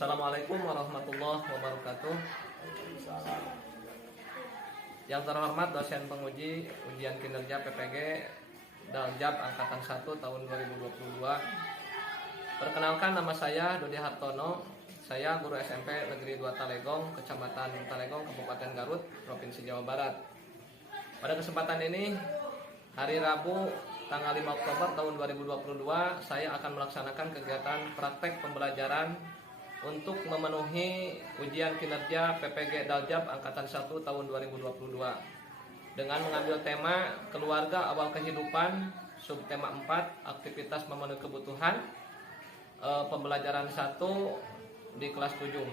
Assalamualaikum warahmatullahi wabarakatuh. Yang terhormat dosen penguji ujian kinerja PPG Daljab Angkatan 1 tahun 2022. Perkenalkan, nama saya Dodi Hartono. Saya guru SMP Negeri 2 Talegong, Kecamatan Talegong, Kabupaten Garut, Provinsi Jawa Barat. Pada kesempatan ini, hari Rabu tanggal 5 Oktober tahun 2022, saya akan melaksanakan kegiatan praktek pembelajaran untuk memenuhi ujian kinerja PPG Daljab Angkatan 1 tahun 2022 dengan mengambil tema keluarga awal kehidupan, subtema 4, aktivitas memenuhi kebutuhan, pembelajaran 1 di kelas 7.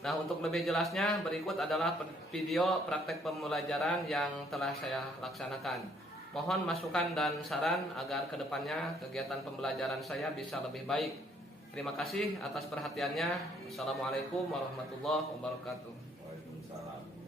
Nah, untuk lebih jelasnya berikut adalah video praktek pembelajaran yang telah saya laksanakan. Mohon masukan dan saran agar kedepannya kegiatan pembelajaran saya bisa lebih baik. Terima kasih atas perhatiannya. Assalamualaikum warahmatullahi wabarakatuh. Waalaikumsalam.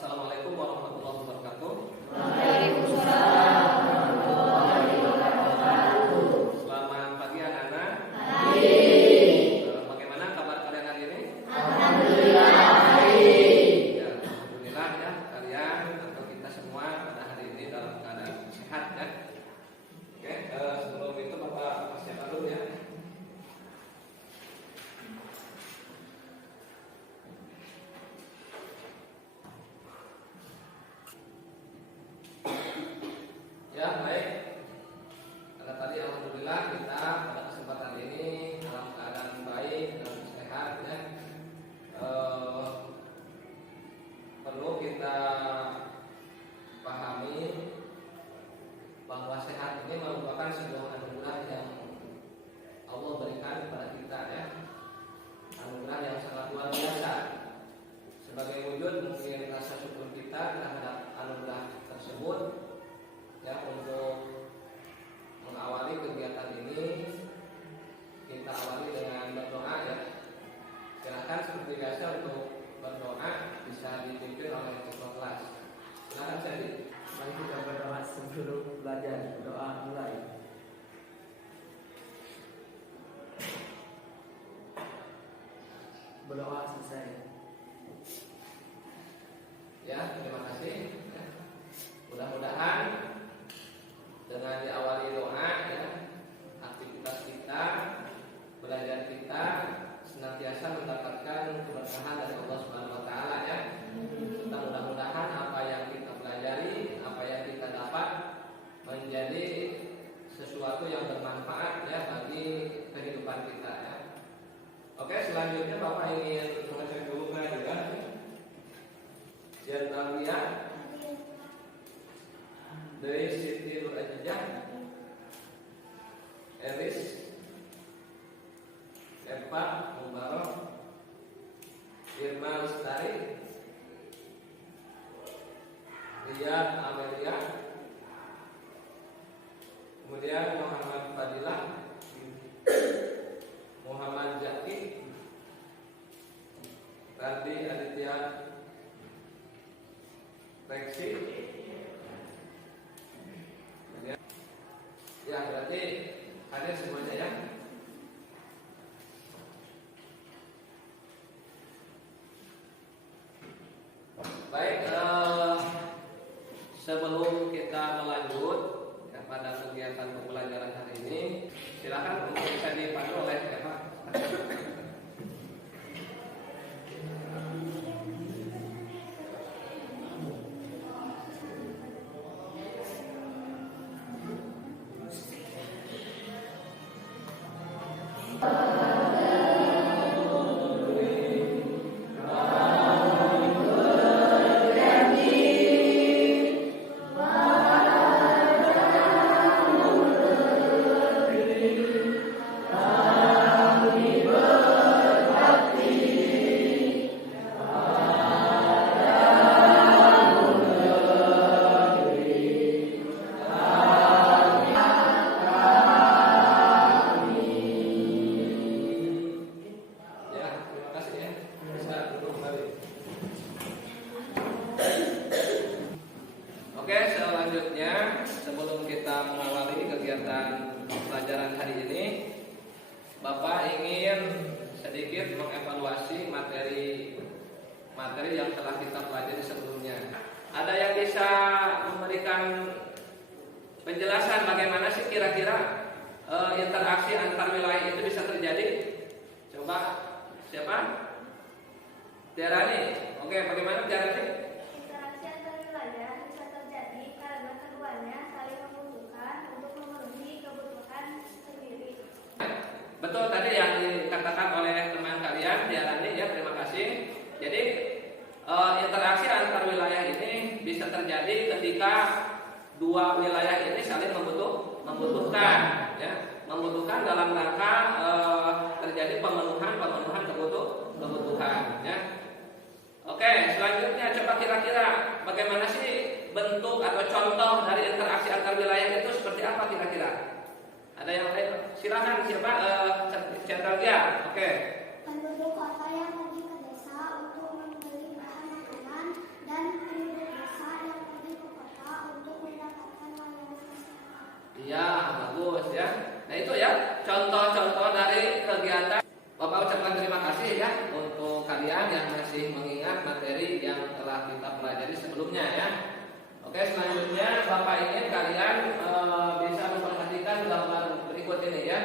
Assalamualaikum warahmatullahi wabarakatuh. Selamat pagi anak-anak. Bagaimana kabar kalian hari ini? Alhamdulillah baik. Ya, alhamdulillah ya, kalian atau kita semua pada hari ini dalam keadaan sehat ya. Oke, sebelum itu Bapak persiapan dulu ya. Ya, baik. Karena tadi alhamdulillah kita pada kesempatan ini dalam keadaan baik dan sehat ya. Perlu kita pahami bahwa sehat ini merupakan sebuah anugerah yang Allah berikan kepada kita ya. Anugerah yang sangat luar biasa. Sebagai wujud mungkin rasa syukur kita terhadap anugerah tersebut ya, untuk mengawali kegiatan ini kita awali dengan berdoa ya. Silakan seperti biasa untuk berdoa bisa dipimpin oleh ketua kelas. Silakan Sandi. Mari kita berdoa sebelum belajar. Doa mulai. Berdoa selesai. Ya, terima kasih. Ya. Mudah-mudahan dengan diawali doa ya, aktivitas kita, belajar kita senantiasa mendapatkan keberkahan dari Allah Subhanahu wa taala ya. Kita mudah-mudahan apa yang kita pelajari, apa yang kita dapat menjadi sesuatu yang bermanfaat ya bagi kehidupan kita ya. Oke, selanjutnya Bapak ingin mengecek dulu juga yang tarbiyah dari Siti Nurhajah, Eris, Eva Mubarak, Irma Lestari, Riyad Amelia, kemudian Muhammad Fadilah, Muhammad Jaki, Ya, terima kasih ya. Bisa duduk kembali. Oke, selanjutnya sebelum kita mengawali kegiatan pelajaran hari ini, Bapak ingin sedikit mengevaluasi materi yang telah kita pelajari sebelumnya. Ada yang bisa memberikan penjelasan bagaimana sih kira-kira interaksi antar wilayah itu bisa terjadi? Coba siapa? Tiarani. Oke, bagaimana Tiarani? Interaksi antar wilayah bisa terjadi karena keduanya saling membutuhkan untuk memenuhi kebutuhan sendiri. Betul tadi yang dikatakan oleh teman kalian Tiarani ya, terima kasih. Jadi interaksi antar wilayah ini bisa terjadi ketika dua wilayah ini saling membutuhkan ya, membutuhkan dalam rangka terjadi pemenuhan kebutuhan ya. Oke, selanjutnya coba kira-kira bagaimana sih bentuk atau contoh dari interaksi antar wilayah itu seperti apa kira-kira? Ada yang lain? Silakan siapa? Centralia. Oke. Penduduk kota yang pergi ke desa untuk membeli bahan makanan dan penduduk desa yang pergi ke kota untuk mendapatkan layanan kesehatan. Iya, bagus ya. Nah itu ya contoh-contoh dari kegiatan. Bapak ucapkan terima kasih ya untuk kalian yang masih mengingat materi yang telah kita pelajari sebelumnya ya. Oke, selanjutnya Bapak ingin kalian bisa memperhatikan gambar berikut ini ya.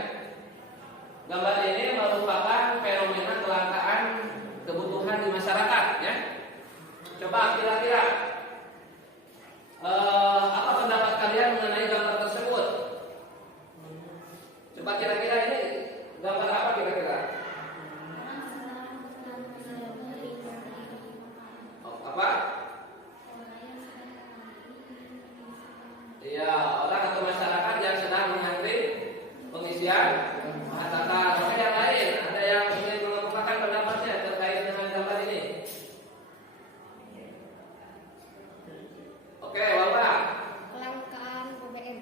Gambar ini merupakan fenomena kelangkaan kebutuhan di masyarakat ya. Coba kira-kira apa pendapat kalian mengenai gambar tersebut? Coba kira-kira ini gambar apa kira-kira? Apa? Iya, orang atau masyarakat yang sedang mengantri pengisian bahan bakar. Oke, yang lain ada yang ingin mengemukakan pendapatnya terkait dengan gambar ini? Oke, Bapak. Kelangkaan BBM.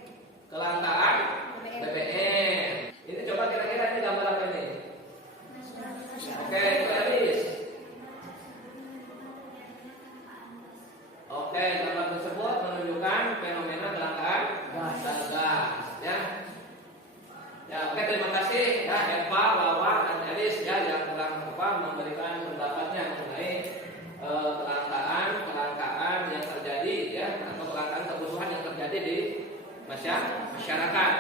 Kelangkaan BBM. Ini coba kira-kira ini gambar apa ini? Oke, itu Elis. Oke, gambar tersebut menunjukkan fenomena kelangkaan gas ya. Ya, oke, terima kasih ya Eva, Wawa, dan Elis ya yang telah memberikan pendapatnya mengenai kelangkaan yang terjadi ya, atau kelangkaan kebutuhan yang terjadi di masyarakat.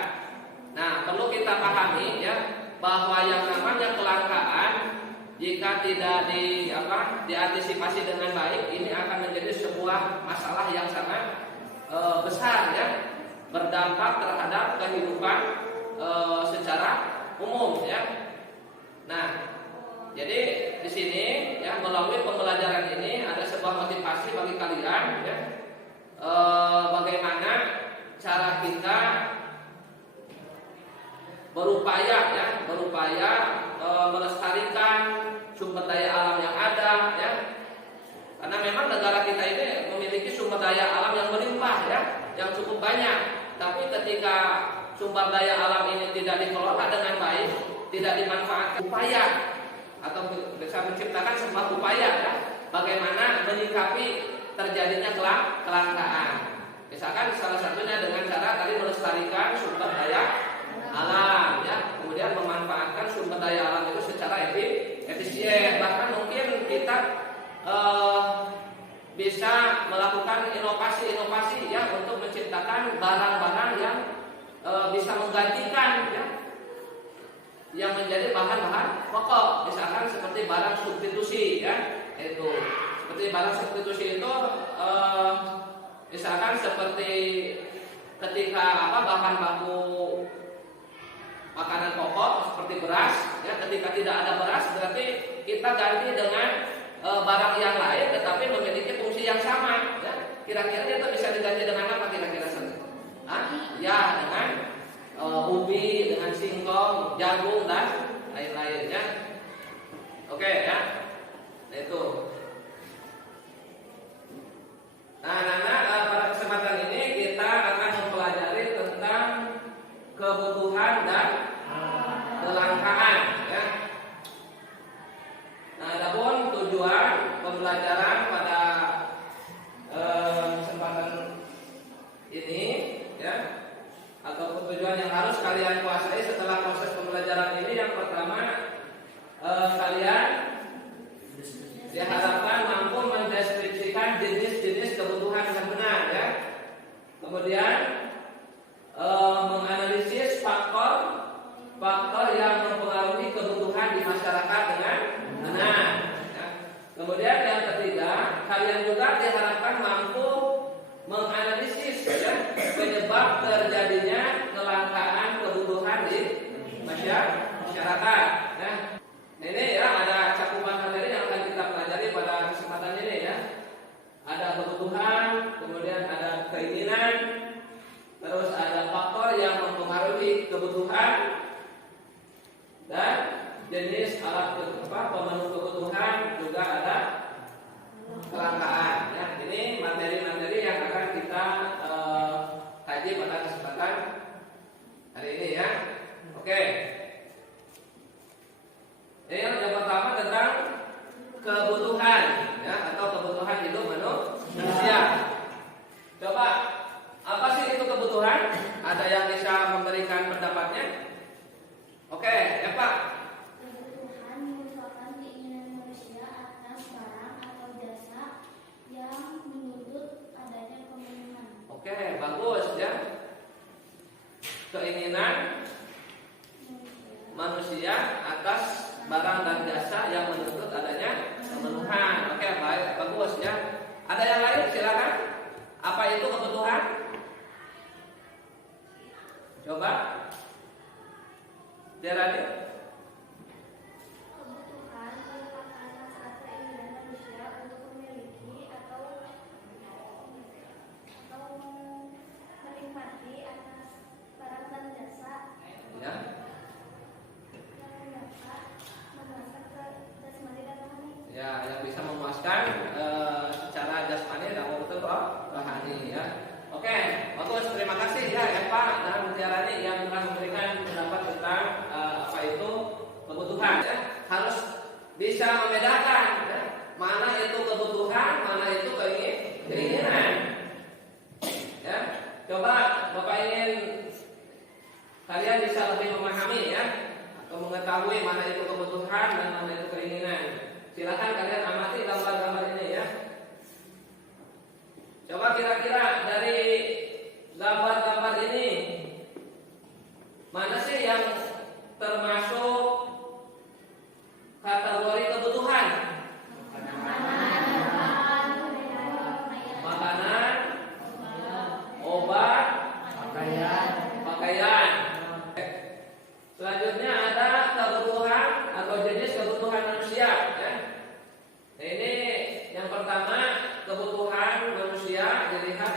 Nah, perlu kita pahami ya bahwa yang namanya kelangkaan jika tidak diantisipasi dengan baik, ini akan menjadi sebuah masalah yang sangat besar ya, berdampak terhadap kehidupan secara umum ya. Nah, jadi di sini ya melalui pembelajaran ini ada sebuah motivasi bagi kalian ya, bagaimana cara kita berupaya melestarikan sumber daya alam yang ada ya. Karena memang negara kita ini memiliki sumber daya alam yang melimpah ya, yang cukup banyak. Tapi ketika sumber daya alam ini tidak dikelola dengan baik, tidak dimanfaatkan, upaya atau bisa menciptakan sebuah upaya ya, bagaimana menyikapi terjadinya kelangkaan. Misalkan salah satunya dengan cara tadi melestarikan sumber daya alam ya, kemudian memanfaatkan sumber daya alam itu secara efisien. Bahkan mungkin kita bisa melakukan inovasi ya untuk menciptakan barang-barang yang bisa menggantikan ya, yang menjadi bahan-bahan pokok, misalkan seperti barang substitusi ya, itu seperti barang substitusi itu misalkan seperti ketika bahan baku makanan pokok seperti beras. Ya, ketika tidak ada beras berarti kita ganti dengan barang yang lain tetapi memiliki fungsi yang sama. Ya, kira-kira itu bisa diganti dengan apa kira-kira saja? Ya, dengan ubi, dengan singkong, jagung dan lain-lainnya. Oke ya, itu. Nah, pada kesempatan ini kita akan mempelajari tentang kebutuhan dan kelangkaan. Ya. Nah, adapun tujuan pembelajaran pada kesempatan ini, ya, atau tujuan yang harus kalian kuasai setelah proses pembelajaran ini, yang pertama kalian diharapkan mampu mendeskripsikan jenis-jenis kebutuhan yang benar, ya. Kemudian menganalisis faktor yang mempengaruhi kebutuhan di masyarakat dengan benar. Ya. Kemudian yang ketiga, kalian juga diharapkan mampu menganalisis, ya, penyebab terjadinya kelangkaan kebutuhan di masyarakat. Ya. Ini ya ada cakupan materi yang akan kita pelajari pada kesempatan ini, ya. Ada kebutuhan, kemudian ada keinginan, terus ada faktor yang mempengaruhi kebutuhan, dan jenis alat pemenuh kebutuhan, juga ada kelangkaan. Ya, ini materi-materi yang akan kita kaji pada kesempatan hari ini, ya. Oke. Ini yang pertama tentang kebutuhan, ya, atau kebutuhan hidup manusia. Coba, apa sih itu kebutuhan? Ada yang bisa memberikan pendapatnya? Oke, ya Pak. Kebutuhan merupakan keinginan manusia atas barang atau jasa yang menuntut adanya pemenuhan. Oke, bagus ya. Keinginan manusia atas barang dan jasa yang menuntut adanya pemenuhan. Oke, baik, bagus ya. Ada yang lain? Silakan. Apa itu kebutuhan? Coba. Derani. Kebutuhan merupakan hasrat keinginan manusia untuk memiliki atau menikmati atas barang dan jasa Ya. yang dapat memuaskan jasmani dan rohani. Ya, yang bisa memuaskan secara jasmani dan betul rohani, ya. Oke, bagus, terima kasih ya Eva dan Mutiarani yang telah memberikan pendapat tentang apa itu kebutuhan. Ya. Harus bisa membedakan, ya, mana itu kebutuhan, mana itu keinginan. Ya, coba Bapak ingin kalian bisa lebih memahami, ya, atau mengetahui mana itu kebutuhan dan mana itu keinginan. Silakan kalian amati gambar-gambar ini, ya. Coba kira-kira dari gambar-gambar ini mana sih yang termasuk kategori kebutuhan? Makanan, obat, pakaian. Selanjutnya ada kebutuhan atau jenis kebutuhan manusia, ya. Nah, ini yang pertama, kebutuhan manusia dilihat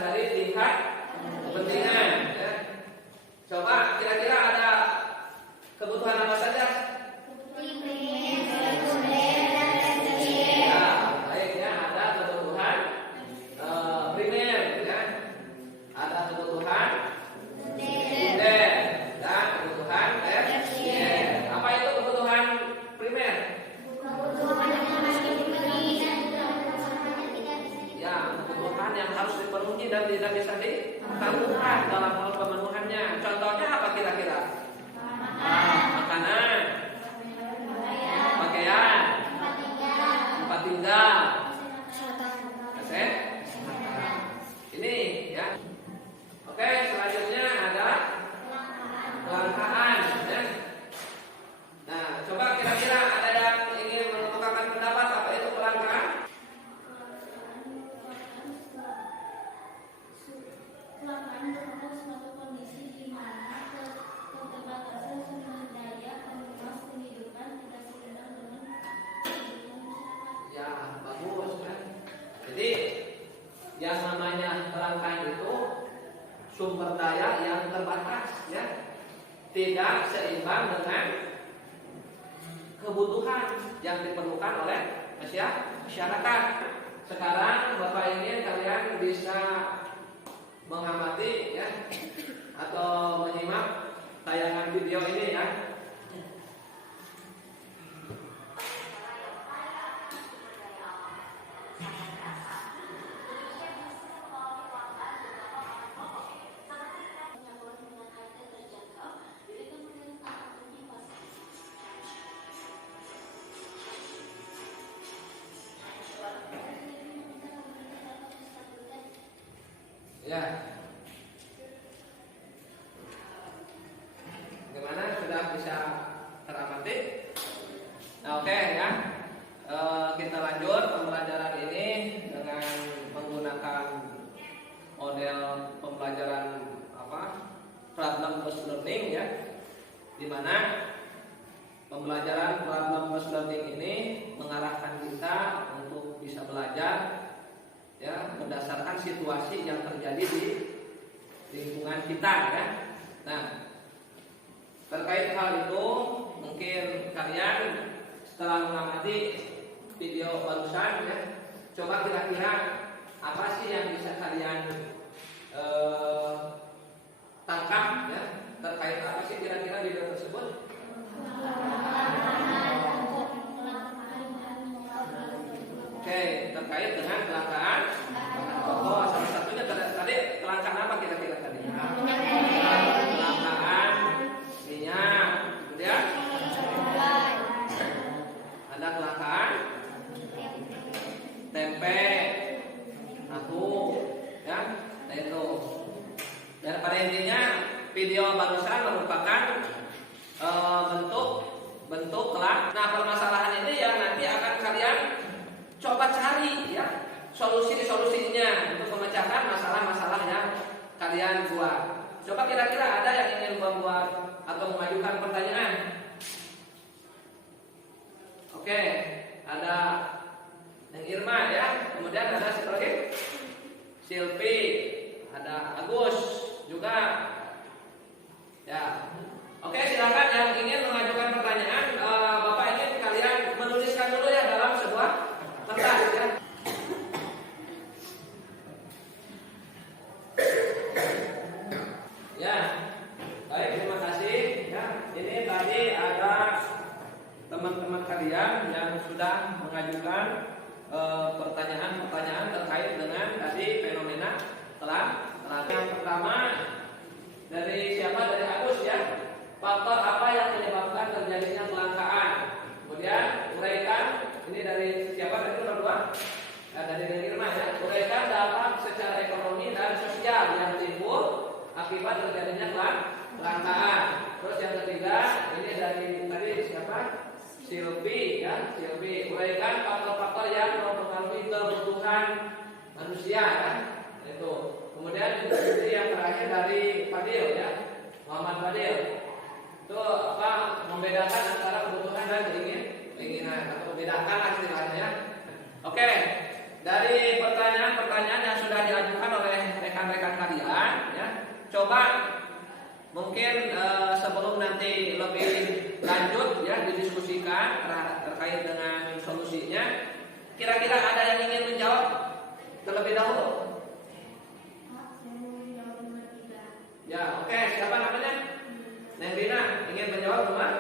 sumber daya yang terbatas, ya, tidak seimbang dengan kebutuhan yang diperlukan oleh masyarakat. Sekarang Bapak ini kalian bisa mengamati, ya, atau menyimak tayangan video ini, ya. Ya, gimana, sudah bisa teramati? Nah, oke, ya. Kita lanjut pembelajaran ini dengan menggunakan model pembelajaran problem based learning, ya, di mana pembelajaran problem based learning ini mengarahkan kita untuk bisa belajar, ya, berdasarkan situasi yang terjadi di lingkungan kita, ya. Nah, terkait hal itu mungkin kalian setelah mengamati video barusan, ya, coba kira-kira apa sih yang bisa kalian tangkap, ya, terkait apa sih kira-kira video tersebut? Oke, terkait dengan kelangkaan. Oh, salah satunya tadi kelangkaan apa kira-kira tadi? Kelangkaan minyak. Kemudian ada kelangkaan tempe, tahu, ya. Nah itu. Dan pada intinya video barusan merupakan bentuk kelak. Nah, permasalahan ini yang nanti akan kalian coba cari, ya, solusinya untuk memecahkan masalah-masalah yang kalian buat. Coba kira-kira ada yang ingin membuat atau mengajukan pertanyaan? Oke, ada yang Irma, ya. Kemudian ada siapa lagi? Silvi, ada Agus juga. Ya. Oke, silakan yang ingin mengajukan pertanyaan, Bapak ingin kalian menuliskan dulu, ya, dalam sebuah kertas, ya. Ya, baik, terima kasih. Ya, ini tadi ada teman-teman kalian yang sudah mengajukan pertanyaan-pertanyaan terkait dengan tadi fenomena kelangkaan. Yang pertama dari siapa? Dari Agus, ya. Faktor apa yang menyebabkan terjadinya kelangkaan? Kemudian uraikan, ini dari siapa tadi berdua? Dari Irma, ya. Uraikan dampak secara ekonomi dan sosial yang timbul akibat terjadinya kelangkaan. Terus yang ketiga, ini dari tadi siapa? Silvi, ya. Silvi, uraikan faktor-faktor yang mempengaruhi kebutuhan manusia, ya. Itu. Kemudian ini yang terakhir dari Fadil, ya. Muhammad Fadil. Itu membedakan antara kebutuhan dan keinginan, atau membedakan istilahnya, ya. Oke, dari pertanyaan-pertanyaan yang sudah diajukan oleh rekan-rekan kalian, ya, coba mungkin sebelum nanti lebih lanjut, ya, didiskusikan terkait dengan solusinya, kira-kira ada yang ingin menjawab terlebih dahulu? Ya, oke, siapa namanya? Nendina, ingin menjawab teman?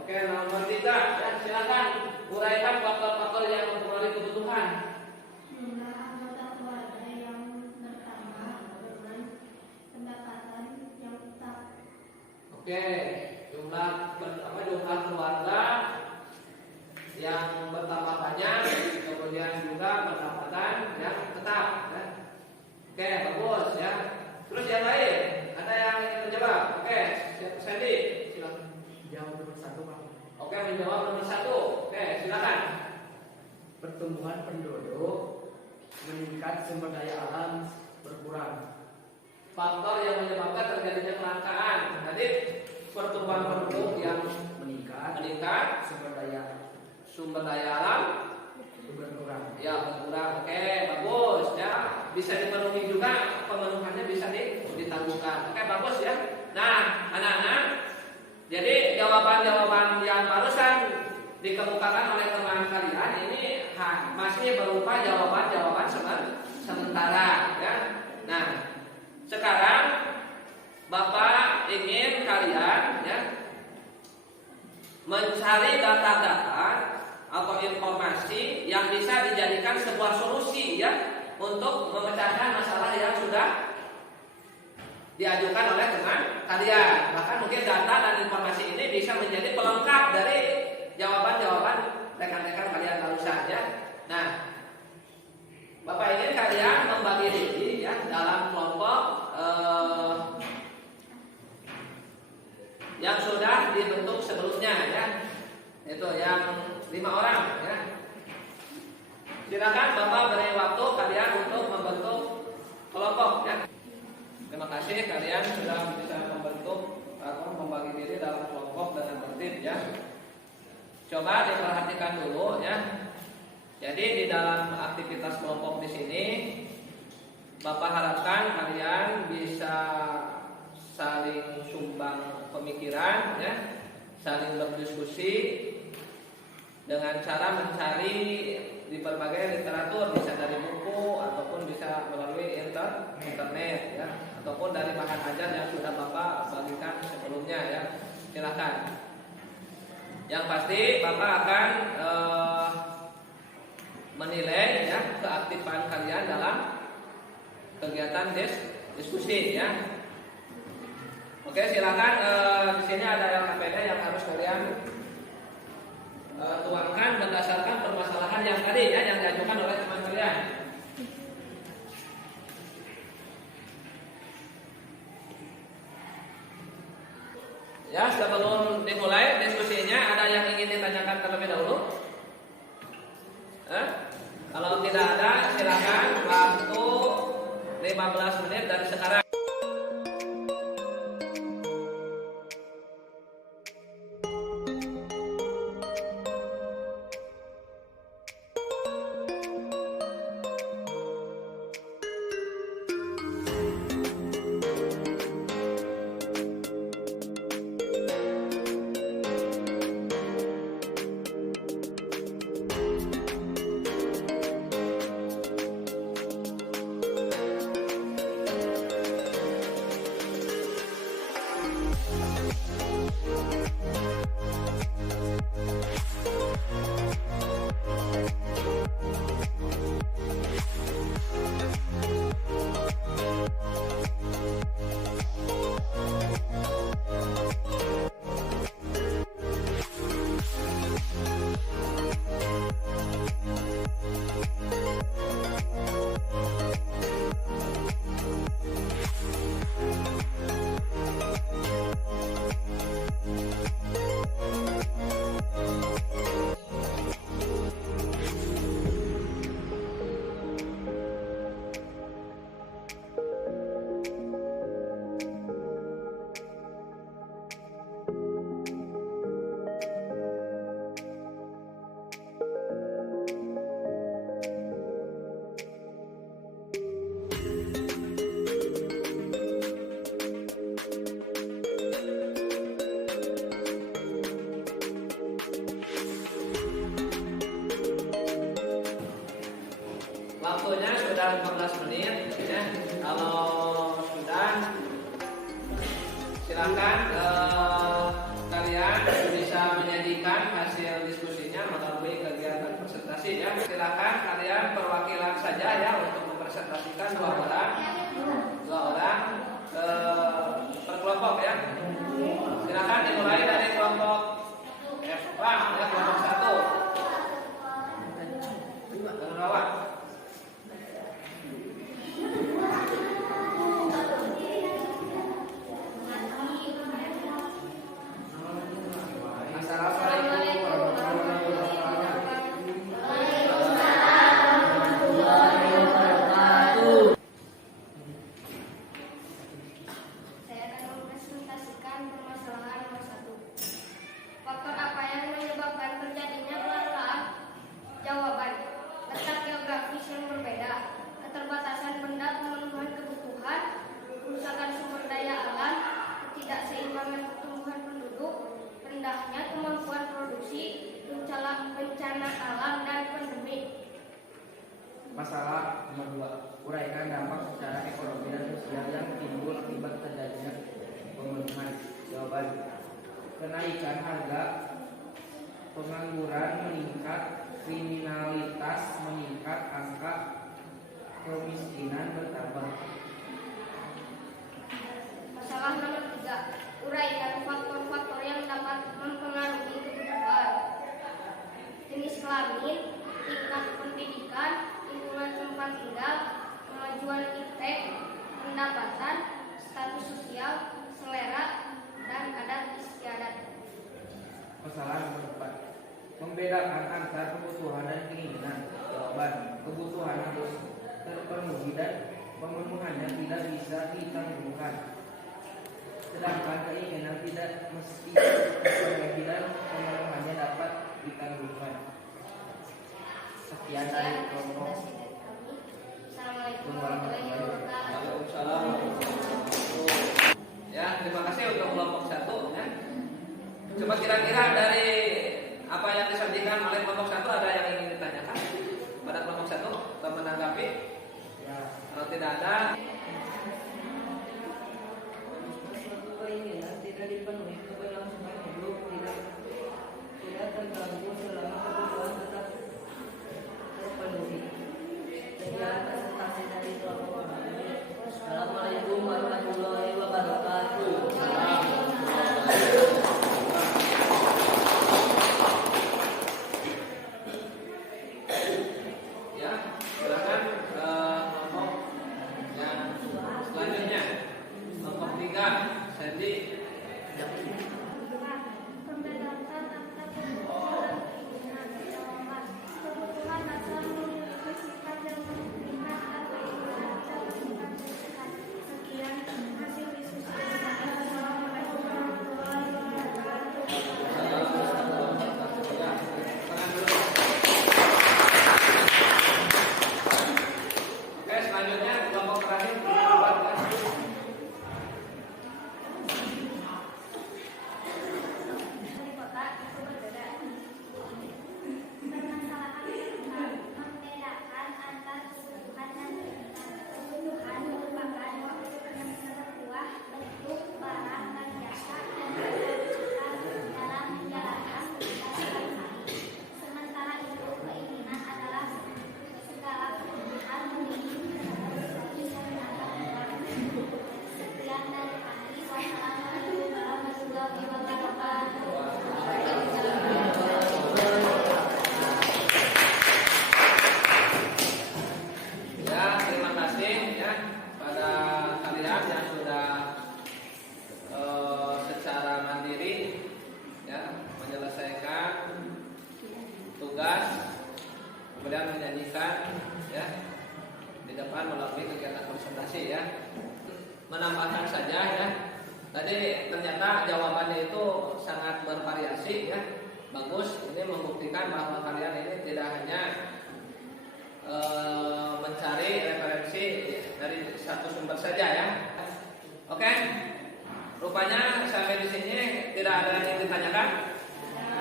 Oke, nomor 3, ya, silakan uraikan faktor-faktor yang mempengaruhi kebutuhan. Jumlah anggota keluarga yang bertambah dengan pendapatan yang tetap. Oke, jumlah keluarga yang bertambah banyak, kemudian juga pendapatan yang tetap, ya. Oke, bagus, ya. Terus yang lain, ada yang ingin menjawab? Oke, Sandy, silakan. Jawab nomor 1, Pak. Oke, menjawab nomor 1. Oke, silakan. Pertumbuhan penduduk meningkat, sumber daya alam berkurang. Faktor yang menyebabkan terjadinya kelangkaan. Tadi pertumbuhan penduduk yang meningkat, sumber daya alam Berkurang. ya berkurang. Oke, bagus, ya. Bisa dipenuhi juga, pemenuhannya bisa ditambah. bagus ya. Nah, anak-anak, jadi jawaban-jawaban yang barusan dikemukakan oleh teman kalian ini masih berupa jawaban-jawaban sementara ya. Nah, sekarang Bapak ingin kalian ya mencari data-data atau informasi yang bisa dijadikan sebuah solusi ya untuk memecahkan masalah yang sudah diajukan oleh teman kalian. Bahkan mungkin data dan informasi ini bisa menjadi pelengkap dari jawaban-jawaban rekan-rekan kalian barusan ya. Nah, Bapak ingin kalian membagi diri ya dalam kelompok yang sudah dibentuk sebelumnya ya. Itu yang 5 orang ya. Silakan Bapak beri waktu kalian untuk membentuk kelompok ya. Terima kasih kalian sudah bisa membentuk atau membagi diri dalam kelompok dengan tertib ya. Coba diperhatikan dulu ya. Jadi di dalam aktivitas kelompok di sini Bapak harapkan kalian bisa saling sumbang pemikiran ya, saling berdiskusi dengan cara mencari di berbagai literatur, bisa dari buku ataupun bisa melalui internet ya, ataupun dari bahan ajar yang sudah Bapak bagikan sebelumnya ya. Silakan. Yang pasti Bapak akan menilai ya keaktifan kalian dalam kegiatan diskusi ya. Oke, silakan. Di sini ada LKPD yang harus kalian tuangkan berdasarkan permasalahan yang tadi ya yang diajukan oleh teman kalian. Ya, sebelum dimulai diskusinya, ada yang ingin ditanyakan terlebih dahulu? Kalau tidak ada, silakan waktu 15 menit dari sekarang. Waktunya sudah 15 menit ya. Kalau sudah, silakan kalian bisa menyajikan hasil diskusinya melalui kegiatan presentasi ya. Silakan kalian perwakilan saja ya untuk mempresentasikan dua orang per kelompok ya. Silakan dimulai dari kelompok F ya, kelompok 1. Rawat. Assalamualaikum warahmatullahi wabarakatuh. Saya akan mempresentasikan permasalahan nomor 1. Masalah nomor 2, uraikan dampak secara ekonomi dan sosial yang timbul akibat terjadinya pemenuhan. Jawaban: kenaikan harga, pengangguran meningkat, kriminalitas meningkat, angka kemiskinan bertambah. Masalah nomor 3, uraikan faktor-faktor yang dapat mempengaruhi kebutuhan. Jenis kelamin, tingkat pendidikan, lingkungan tempat tinggal, kemajuan iptek, pendapatan, status sosial, selera, dan adat istiadat. Masalah nomor 4, membedakan antara kebutuhan dan keinginan. Jawaban: kebutuhan harus terpenuhi dan pemenuhannya tidak bisa ditangguhkan, sedangkan keinginan tidak mesti terpenuhi dan pemenuhannya dapat ditangguhkan. Sekian dari kelompok. Assalamualaikum warahmatullahi wabarakatuh. Waalaikumsalam warahmatullahi wabarakatuh. Ya, terima kasih untuk kelompok 1 ya. Coba kira-kira dari apa yang disampaikan oleh kelompok 1 ada yang ingin ditanyakan pada kelompok 1 atau menanggapi? Ya. Kalau tidak ada, Keinginan tidak dipenuhi, keberlangsungan hidup tidak terganggu selama kebutuhan tetap terpenuhi. Sekian presentasi dari kelompok kami. Assalamualaikum warahmatullahi wabarakatuh. ya silakan kelompok yang selanjutnya, kelompok 3, Sandy. Pembedakan antara kebutuhan dan keinginan. Jawaban: kebutuhan dasar memiliki sifat yang memungkinkan dan keinginan tidak bersifat mendesak. Sekian hasil diskusi kita. Assalamualaikum warahmatullahi wabarakatuh. Ya, tangan dulu. Oke, selanjutnya kelompok terakhir, kelompok 4. Di kota itu berbeda. Permasalahan membedakan antara kebutuhan dan keinginan. Kebutuhan merupakan yang sebuah bentuk barang dan jasa yang dibutuhkan dalam menjalankan aktivitas sehari-hari. Sementara itu keinginan adalah segala kebutuhan memiliki sesuatu yang dilakukan. Sekian dari kami. Wassalamualaikum warahmatullahi wabarakatuh. Ya, terima kasih ya pada kalian yang sudah secara mandiri ya menyelesaikan tugas, kemudian menyanyikan ya di depan melalui kegiatan presentasi ya. Menambahkan saja ya, tadi ternyata jawabannya itu sangat bervariasi ya. Bagus, ini membuktikan bahwa kalian ini tidak hanya mencari referensi dari satu sumber saja ya. Oke, rupanya sampai di sini tidak ada yang ditanyakan.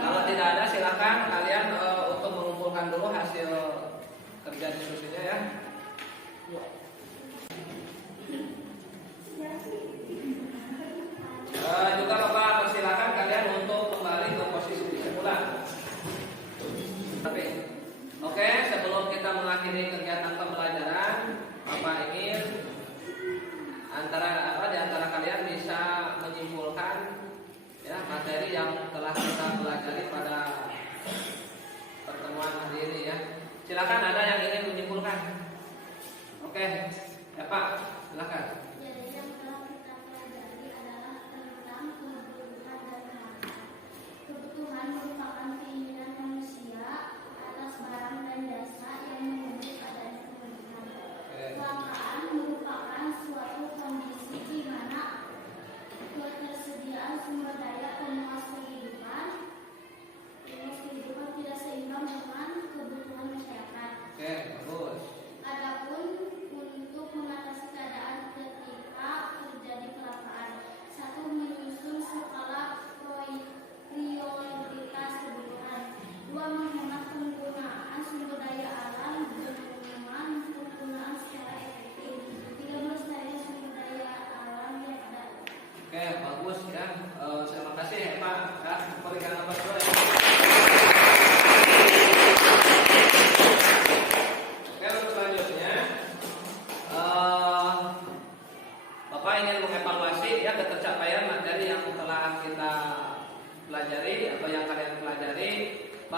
Kalau tidak ada, silakan kalian untuk mengumpulkan dulu hasil kerja diskusinya ya. Juga Bapak persilakan kalian untuk kembali ke posisi semula. Tapi oke, sebelum kita mengakhiri kegiatan pembelajaran, Bapak ingin di antara kalian bisa menyimpulkan ya materi yang telah kita pelajari pada pertemuan hari ini ya. Silakan, ada yang ingin menyimpulkan? Oke, ya Pak, silakan. Jadi yang telah kita pelajari adalah tentang kebutuhan dan harapan. Kebutuhan merupakan keinginan manusia atas barang dan jasa yang memenuhi adanya kebutuhan. Kelangkaan merupakan suatu kondisi di mana ketersediaan sumber daya pemuas kehidupan tidak seimbang dengan kebutuhan masyarakat.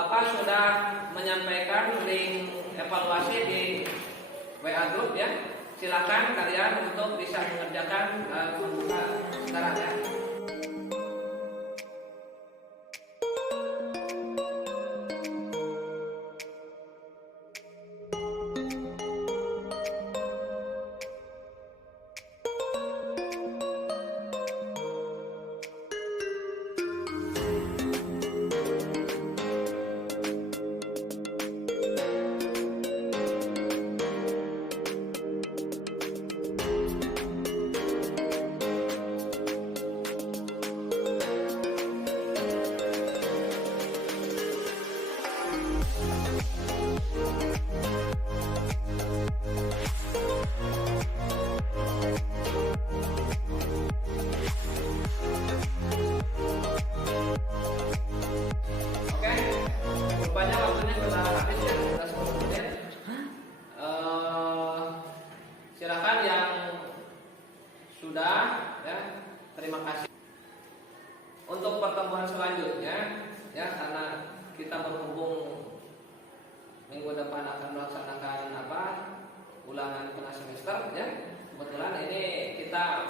Bapak sudah menyampaikan link evaluasi di WA Group ya. Silakan kalian untuk bisa mengerjakan pembuka sekarang ya. Oke, rupanya waktunya sudah habis ya, sudah 10 menit. Silakan yang sudah ya, terima kasih. Untuk pertemuan selanjutnya ya, karena kita berhubung minggu depan akan melaksanakan ulangan tengah semester ya. Kebetulan ini kita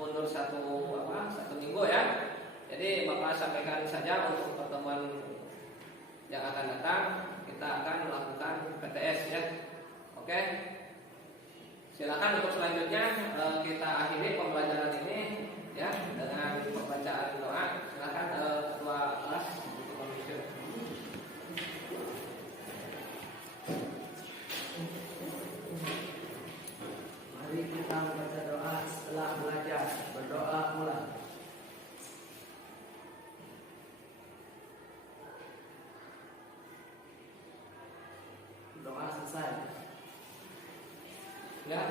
mundur satu minggu ya. Jadi Bapak sampaikan saja untuk pertemuan yang akan datang kita akan melakukan PTS ya. Oke. Silakan untuk selanjutnya kita akhiri pembelajaran ini ya dengan pembacaan doa. Silakan ketua kelas untuk memisi. Mari kita membaca doa setelah belajar. Berdoa mulai. Doa selesai. Ya,